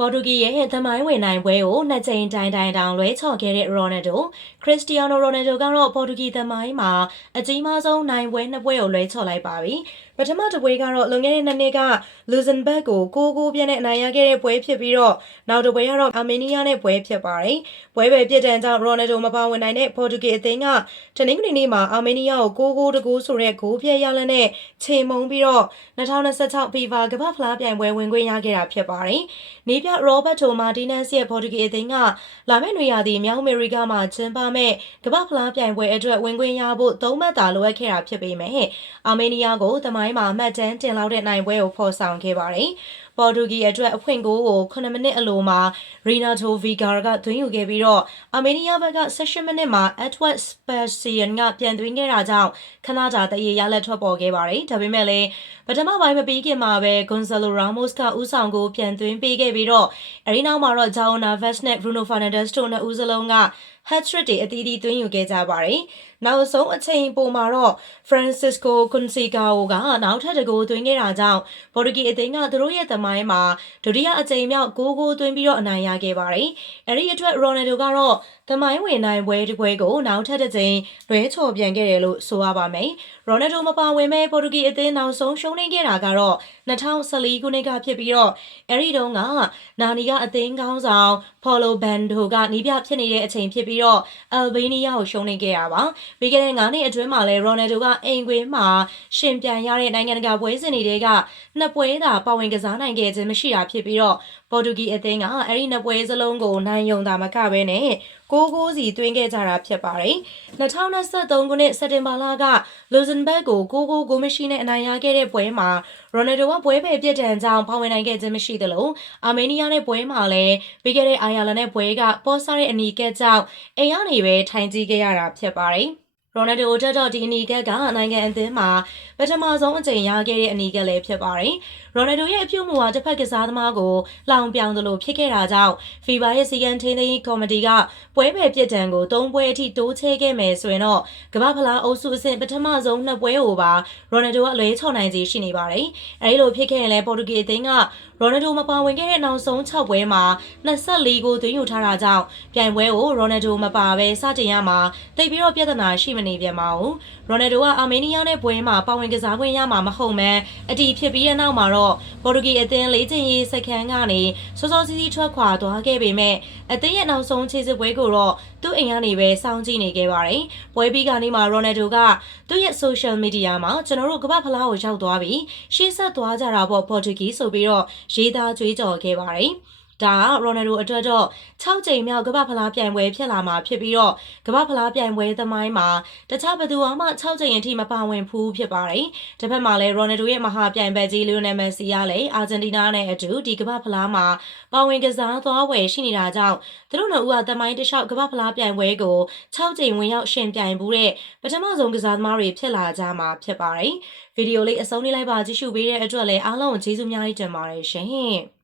ပေါ်တူဂီရဲ့သမိုင်းဝင်နိုင်ပွဲကိုနှစ်ကြိမ်တိုင်တိုင်တောင်လွဲချော်ခဲ့တဲ့ရိုနယ်ဒိုခရစ္စတီယာနိုရိုနယ်ဒိုကတော့ပေါ်တူဂီသမိုင်းမှာအကြီးမားဆုံးနိုင်ပွဲနှစ်ပွဲကိုလွဲချော်လိုက်ပါပြီပထမတစ်ပွဲကတော့လွန်ခဲ့တဲ့နှစ်နှစ်ကလူဇန်ဘတ်ကိုကိုကိုပြည့်နဲ့အနိုင်ရခဲ့တဲ့ပွဲဖြစ်ပြီးတော့နောက်တစ်ပွဲကတော့အာမေးနီးယားနဲ့ပွဲဖြစ်ပါတယ်ပွဲပဲပြစ်ဒဏ်ကြောင့်ရိုနယ်ဒိုမပါဝင်နိုင်တဲ့ပေါ်တူဂီအသင်းကတနင်္ဂနွေနေ့မှာအာမေးနီးယားကိုကိုကိုတကူဆိုတဲ့ဂိုးပြည့်ရလနဲ့ချိန်မုံပြီးတော့2026 FIFA ကမ္ဘာဖလားပြိုင်ပွဲဝင်ခွင့်ရခဲ့တာဖြစ်ပါတယ်နေပြရောဘတ်တိုမာတီနက်စ်ရဲ့ပေါ်တူဂီအသင်းကလာမယ့်နွေရာသီမြောက်အမေရိကမှာကျင်းပမဲ့ကမ္ဘာဖလားပြိုင်ပွဲအတွက်ဝင်ခွင့်ရဖို့သုံးမှတ်သာလိုအပ်ခဲ့တာဖြစ်ပေမဲ့အာမေးနီးယားကိုသမိုင်းမှာမှတ်တမ်းတင်လောက်တဲ့နိုင်ပွဲကိုဖော်ဆောင်ခဲ့ပါတယ်။ ပေါ်တူဂီအတွက်အဖွင့်ဂိုးကို9မိနစ်အလိုမှာရီနာတိုဗီဂါကသွင်းယူခဲ့ပြီးတော့အာမေးနီးယားဘက်က18မိနစ်မှာ Edward Spasian ကပြန်သွင်းခဲ့တာကြောင့်ခဏကြာတရေရလက်ထွက်ပေါ်ခဲ့ပါတယ်။ဒါပေမဲ့လည်းပထမပိုင်းမပြီးခင်မှာပဲ Gonzalo Ramos ကဦးဆောင်ကိုပြန်သွင်းပေးခဲ့ပြီးတော့အဲဒီနောက်မှာတော့ Joao Neves နဲ့ Bruno Fernandes တို့နှစ်ဦးစလုံးက hat-trick တွေအသီးသီးသွင်းယူခဲ့ကြပါတယ်။နောက်ဆုံးအချိန်ပိုမှာတော့ Francisco Conceição ကနောက်ထပ်တကူသွင်းခဲ့တာကြောင့်ပေါ်တူဂီအသင်းကသူတို့ရဲ့သမိုင်းမှာဒုတိယအကြိမ်မြောက်6ဂိုးသွင်းပြီးတော့အနိုင်ရခဲ့ပါတယ်။အဲဒီအတွက် Ronaldo ကတော့သမိုင်းဝင်နိုင်ပွဲတစ်ပွဲကိုနောက်ထပ်တစ်ကြိမ်လွဲချော်ပြန်ခဲ့တယ်လို့ဆိုရပါမယ်။ Ronaldo မပါဝင်မဲ့ပေါ်တူဂီအသင်းနောက်ဆုံးရှုံးနိမ့်ခဲ့တာကတော့2014ခုနှစ်ကဖြစ်ပြီးတော့အဲဒီတုန်းကနာနီကအသင်းကောင်းဆောင် Paulo Bando ကနီးပြဖြစ်နေတဲ့အချိန်ဖြစ်ပြီးတော့အယ်ဘေးနီးယားကိုရှုံးနိမ့်ခဲ့တာပါ။ပြီးခဲ့တဲ့9နှစ်အတွင်းမှာလည်း Ronaldo ကအိမ်ကွင်းမှာရှင်ပြန်ရတဲ့နိုင်ငံတကာပွဲစဉ်တွေကနှစ်ပွဲသာပါဝင်ကစားနိုင်ခဲ့ခြင်းမရှိတာဖြစ်ပြီးတော့ပေါ်တူဂီအသင်းကအဲ့ဒီနှစ်ပွဲစလုံးကိုနိုင်ယုံတာမကဘဲနဲ့ ကိုကိုစီတွင်းခဲ့ကြတာဖြစ်ပါတယ်။2023ခုနှစ်စက်တင်ဘာလကလူဇန်ဘတ်ကိုကိုကိုကိုမရှိနဲ့အနိုင်ရခဲ့တဲ့ပွဲမှာရိုနယ်ဒိုကပွဲပဲပြစ်ဒဏ်ကြောင့်ပါဝင်နိုင်ခဲ့ခြင်းမရှိသလိုအာမေးနီးယားနဲ့ပွဲမှာလည်းပြီးခဲ့တဲ့အာယာလန်နဲ့ပွဲကပေါ်စားတဲ့အနီကက်ကြောင့်အိမ်ကနေပဲထိုင်ကြည့်ခဲ့ရတာဖြစ်ပါတယ်။ ရိုနယ်ဒိုတက်တော့ဒီအနီကက်ကနိုင်ငံအသင်းမှာပထမဆုံးအကြိမ်ရခဲ့တဲ့အနီကက်လည်းဖြစ်ပါတယ်။ရိုနယ်ဒိုရဲ့အပြုအမူဟာတစ်ဖက်ကစားသမားကိုလောင်ပြောင်သလိုဖြစ်ခဲ့တာကြောင့်ဖီဘာရဲ့စီကံထိန်းသိမ်းကော်မတီကပွဲပယ်ပြစ်ဒဏ်ကို၃ပွဲအထိတိုးချဲခဲ့မယ်ဆိုရင်တော့ကမ္ဘာဖလားအုပ်စုအဆင့်ပထမဆုံးနှစ်ပွဲကိုပါရိုနယ်ဒိုကလွဲချော်နိုင်စီရှိနေပါတယ်။အဲဒီလိုဖြစ်ခဲ့ရင်လည်းပေါ်တူဂီအသင်းကရိုနယ်ဒိုမပါဝင်ခဲ့တဲ့နောက်ဆုံး6ပွဲမှာ24ဂိုးသွင်းယူထားတာကြောင့်ပြိုင်ပွဲကိုရိုနယ်ဒိုမပါဘဲစတင်ရမှာတိတ်ပြီးတော့ပြဿနာရှိမနေပြန်ပါဘူး။ရိုနယ်ဒိုကအာမေးနီးယားနဲ့ပွဲမှာပါဝင်ကစားခွင့်ရမှာမဟုတ်မှန်းအတီးဖြစ်ပြီးတဲ့နောက်မှာတော့ပေါ်တူဂီအသင်းလေးချင်းရေးစခန်းကနေစောစောစီးစီးထွက်ခွာသွားခဲ့ပေမဲ့အသင်းရဲ့နောက်ဆုံးခြေစစ်ပွဲကိုတော့သူ့အိမ်ကနေပဲစောင့်ကြည့်နေခဲ့ပါတယ်။ပွဲပြီးကနေမှာရိုနယ်ဒိုကသူ့ရဲ့ social media မှာကျွန်တော်တို့ကမ္ဘာဖလားကိုရောက်သွားပြီရှေ့ဆက်သွားကြတာပေါ့ပေါ်တူဂီဆိုပြီးတော့ရေးသားကြွေးကြော်ခဲ့ပါတယ်။ ဒါကရိုနယ်ဒိုအတွက်တော့6ကြိမ်မြောက်ကမ္ဘာဖလားပြိုင်ပွဲဖြစ်လာမှာဖြစ်ပြီးတော့ကမ္ဘာဖလားပြိုင်ပွဲသမိုင်းမှာတခြားဘယ်သူမှ6ကြိမ်အထိမပါဝင်ဘူးဖြစ်ပါတယ်။တစ်ဖက်မှာလည်းရိုနယ်ဒိုရဲ့မဟာပြိုင်ဘက်ကြီးလီယိုနယ်မက်ဆီကလည်းအာဂျင်တီးနားနဲ့အတူဒီကမ္ဘာဖလားမှာပါဝင်ကစားသွားဝယ်ရှိနေတာကြောင့်သူတို့နှစ်ဦးကသမိုင်းတစ်လျှောက်ကမ္ဘာဖလားပြိုင်ပွဲကို6ကြိမ်ဝင်ရောက်ရှင်ပြိုင်မှုတဲ့ပထမဆုံးကစားသမားတွေဖြစ်လာကြမှာဖြစ်ပါတယ်။ဗီဒီယိုလေးအဆုံးလေးလိုက်ပါကြည့်ရှုပေးတဲ့အတွက်လည်းအားလုံးကိုကျေးဇူးများကြီးတင်ပါတယ်ရှင်။